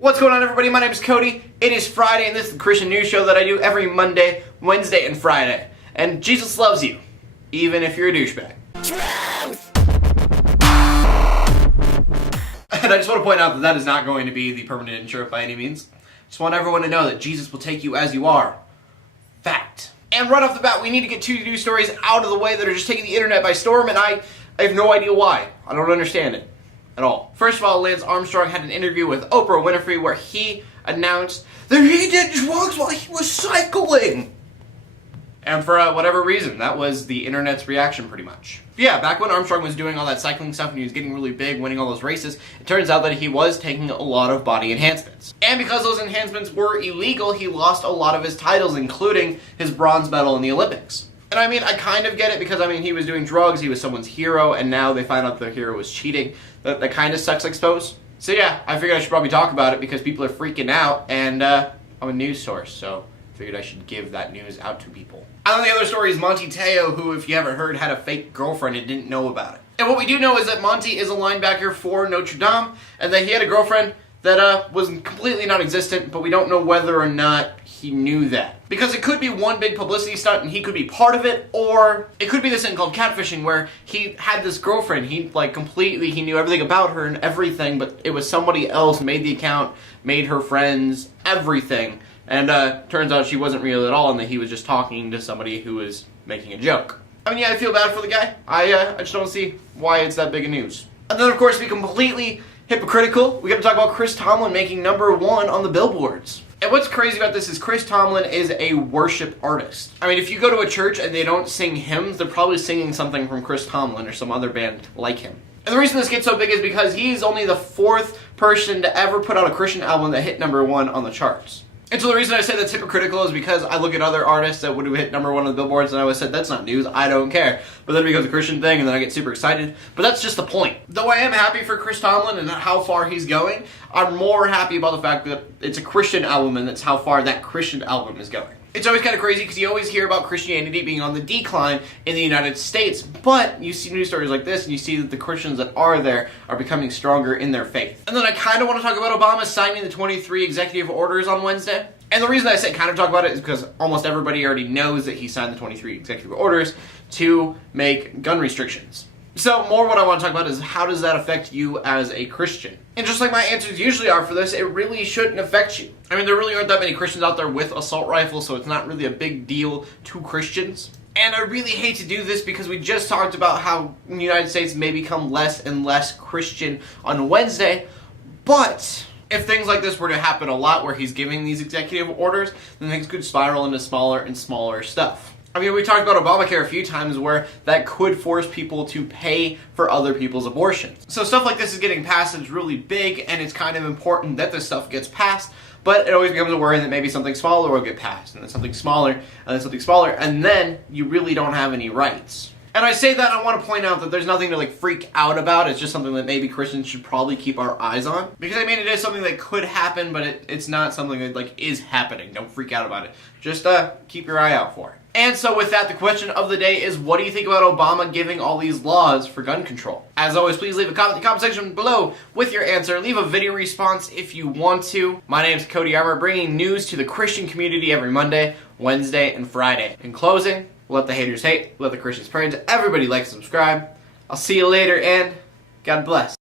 What's going on, everybody? My name is Cody. It is Friday, and this is the Christian news show that I do every Monday, Wednesday, and Friday. And Jesus loves you, even if you're a douchebag. Truth! And I just want to point out that that is not going to be the permanent intro by any means. Just want everyone to know that Jesus will take you as you are. Fact. And right off the bat, we need to get two news stories out of the way that are just taking the internet by storm, and I have no idea why. I don't understand it at all. First of all, Lance Armstrong had an interview with Oprah Winfrey where he announced that he did drugs while he was cycling. And for whatever reason, that was the internet's reaction pretty much. Yeah, back when Armstrong was doing all that cycling stuff and he was getting really big, winning all those races, it turns out that he was taking a lot of body enhancements. And because those enhancements were illegal, he lost a lot of his titles, including his bronze medal in the Olympics. And I mean, I kind of get it because, I mean, he was doing drugs, he was someone's hero, and now they find out their hero was cheating. That kind of sucks, I suppose. So yeah, I figured I should probably talk about it because people are freaking out, and I'm a news source, so I figured I should give that news out to people. And then the other story is Manti Teo, who, if you haven't heard, had a fake girlfriend and didn't know about it. And what we do know is that Manti is a linebacker for Notre Dame, and that he had a girlfriend that was completely non-existent, but we don't know whether or not he knew that. Because it could be one big publicity stunt and he could be part of it, or it could be this thing called catfishing where he had this girlfriend, he knew everything about her and everything, but it was somebody else, made the account, made her friends, everything. And turns out she wasn't real at all and that he was just talking to somebody who was making a joke. I mean, yeah, I feel bad for the guy. I just don't see why it's that big of news. And then, of course, to be completely hypocritical, we got to talk about Chris Tomlin making #1 on the billboards. And what's crazy about this is Chris Tomlin is a worship artist. I mean, if you go to a church and they don't sing hymns, they're probably singing something from Chris Tomlin or some other band like him. And the reason this gets so big is because he's only the 4th person to ever put out a Christian album that hit #1 on the charts. And so the reason I say that's hypocritical is because I look at other artists that would have hit #1 on the billboards and I always said, that's not news, I don't care. But then it becomes a Christian thing and then I get super excited. But that's just the point. Though I am happy for Chris Tomlin and how far he's going, I'm more happy about the fact that it's a Christian album and that's how far that Christian album is going. It's always kind of crazy because you always hear about Christianity being on the decline in the United States, but you see news stories like this and you see that the Christians that are there are becoming stronger in their faith. And then I kind of want to talk about Obama signing the 23 executive orders on Wednesday. And the reason I say kind of talk about it is because almost everybody already knows that he signed the 23 executive orders to make gun restrictions. So more what I want to talk about is how does that affect you as a Christian? And just like my answers usually are for this, it really shouldn't affect you. I mean, there really aren't that many Christians out there with assault rifles, so it's not really a big deal to Christians. And I really hate to do this because we just talked about how the United States may become less and less Christian on Wednesday, but if things like this were to happen a lot where he's giving these executive orders, then things could spiral into smaller and smaller stuff. I mean, we talked about Obamacare a few times where that could force people to pay for other people's abortions. So stuff like this is getting passed and it's really big and it's kind of important that this stuff gets passed, but it always becomes a worry that maybe something smaller will get passed and then something smaller and then something smaller and then you really don't have any rights. And I say that I want to point out that there's nothing to freak out about. It's just something that maybe Christians should probably keep our eyes on. Because I mean, it is something that could happen, but it's not something that is happening. Don't freak out about it. Just keep your eye out for it. And so with that, the question of the day is, what do you think about Obama giving all these laws for gun control? As always, please leave a comment in the comment section below with your answer. Leave a video response if you want to. My name is Cody Armour, bringing news to the Christian community every Monday, Wednesday, and Friday. In closing, let the haters hate, let the Christians praise. Everybody like and subscribe. I'll see you later, and God bless.